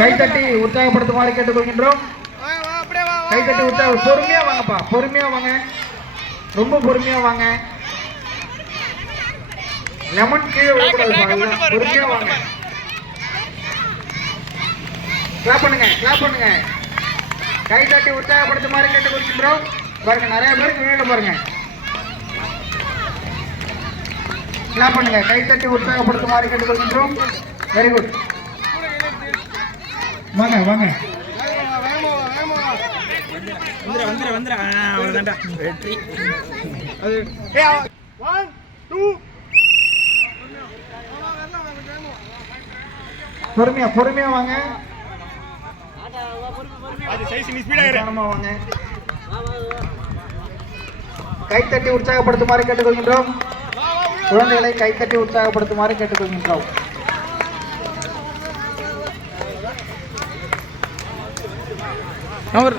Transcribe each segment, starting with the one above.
கைத்தட்டி உற்சாகப்படுத்துமாறு கேட்டுக்கொள்கின்றோம். கைத்தட்டி உற்சாக பொறுமையா. வாங்கப்பா பொறுமையா வாங்க. ரொம்ப பொறுமையா வாங்க. லெமன் கீழே பாரு, பொறுமையா வாங்க. கிளாப் பண்ணுங்க கிளாப் பண்ணுங்க. கைத்தட்டி உற்சாகப்படுத்துமாறு கேட்டுக்கொள்கின்றோம். பாருங்க நிறைய பேருக்கு வீடு பாருங்க. கிளாப் பண்ணுங்க கைத்தட்டி உற்சாகப்படுத்துமாறு கேட்டுக்கொள்கின்றோம். வெரி குட் வாங்க வாங்க. வந்துரு வந்துரு வந்துரு. ஆ, அவ்வளவுதான்டா வெற்றி. அது. பொறுமையா பொறுமையா வாங்க. கைத்தட்டி உற்சாகப்படுத்துமாறு கேட்டுக்கொள்கின்றோம். குழந்தைகளை கைத்தட்டி உற்சாகப்படுத்துமாறு கேட்டுக்கொள்கின்றோம் அவர் மூணு பேர் ரெண்டு பேர் மூணு பேர் மூணு பேர்ல ரெண்டு பேர் தான்டா மூணு அவர்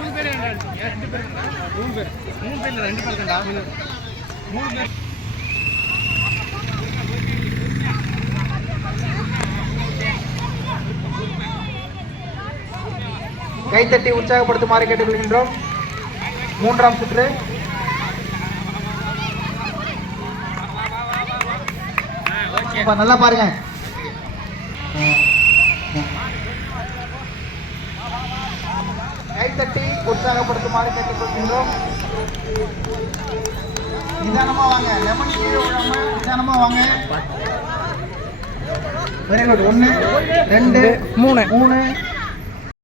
கைத்தட்டி உற்சாகப்படுத்துமாறு கேட்டுக்கொள்கின்றோம். மூன்றாம் சுற்று. நல்லா பாருங்க. கைத்தட்டி உற்சாகப்படுத்துமாறு கேட்டுக்கொள்கின்றோம். நிதானமா வாங்க. லெமன் கீழே விழாம நிதானமா வாங்க. வெரி குட் ஒன்று ரெண்டு மூணு. மூணு